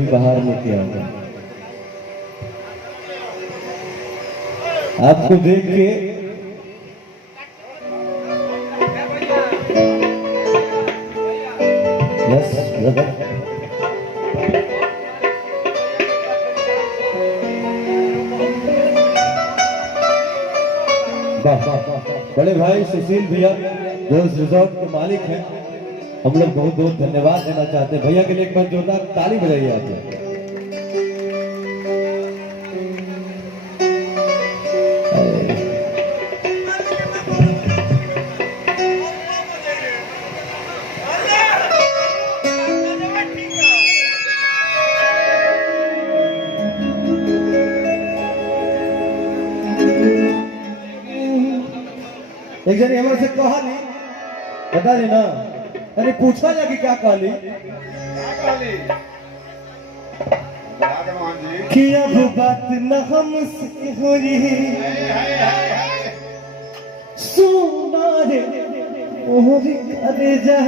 भी बाहर लेके आऊंगा। आपको देख के यस ब्रदर बड़े भाई सुशील भैया जो इस रिजॉर्ट के मालिक हैं, हम लोग बहुत बहुत धन्यवाद देना चाहते हैं। भैया के लिए एक बार जोरदार ताली बजाइए आप। एक जन हमारे से कहा नहीं बता दी ना, अरे पूछा जा कि क्या कहली कि अब बात न हमसे हो रही सुना रे ओरी अरे जा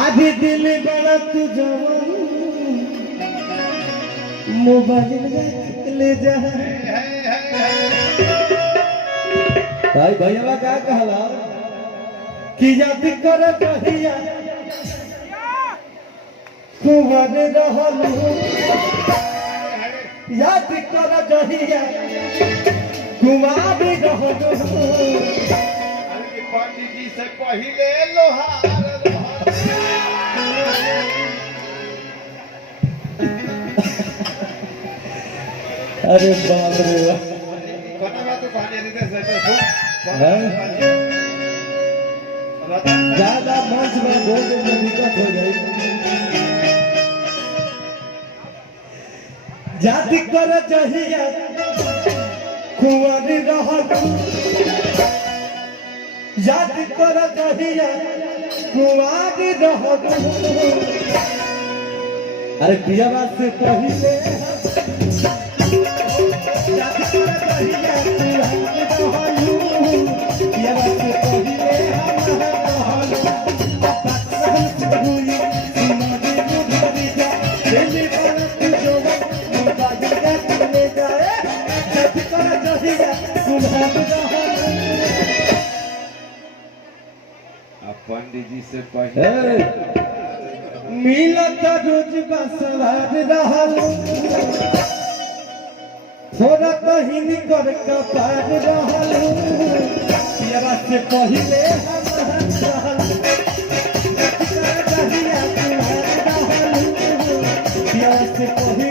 आधे दिल बड़ा तू जवान मोबाइल ले जा भाई भैया क्या कहला कि याद कर कहिया कुंवर रहलू, याद कर कहिया कुंवर रहलू। पंडित जी से पहले लोहार अरे बाप रे ज्यादा मंच में बोलने में दिक्कत हो गई। जाति कर चाहिए कुंवर रहलू, जाति कर चाहिए कुंवर रहलू। अरे पिया से पहले जाति कर चाहिए पंडित जी से पहले मिलत रोज बसवार रहलू, थोड़ा कहीं कर कपार रहलू। पिया से पहले पिया से पहले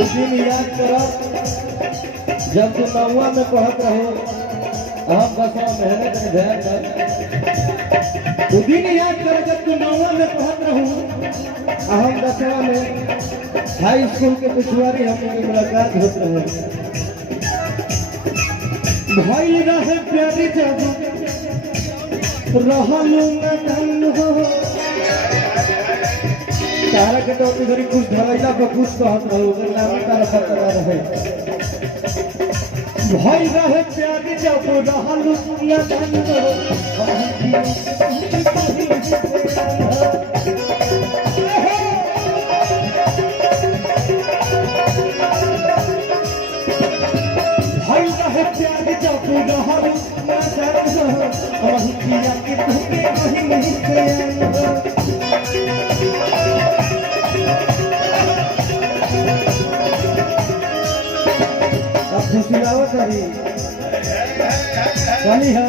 उस दिन याद करो जब तुम नौवा में पढ़त रहो, हम बसा मेहनत में ध्यान कर। उस दिन याद करो जब तुम नौवा में पढ़त रहो, हम दसवा में हाई स्कूल के पिछवाड़ी हम लोग मुलाकात होते हैं। भाई रहे प्यारी जब रहलू न धन हो, तारा के तो घरी कुछ धरैला पर कुछ कहत रहो, नाम तारा पता रहे। भाई रहे प्यारी जब रहलू न धन हो, भाई रहे प्यारी जब रहलू न धन हो, वही किया कि तुमने वही नहीं किया। खुशी आवत रही है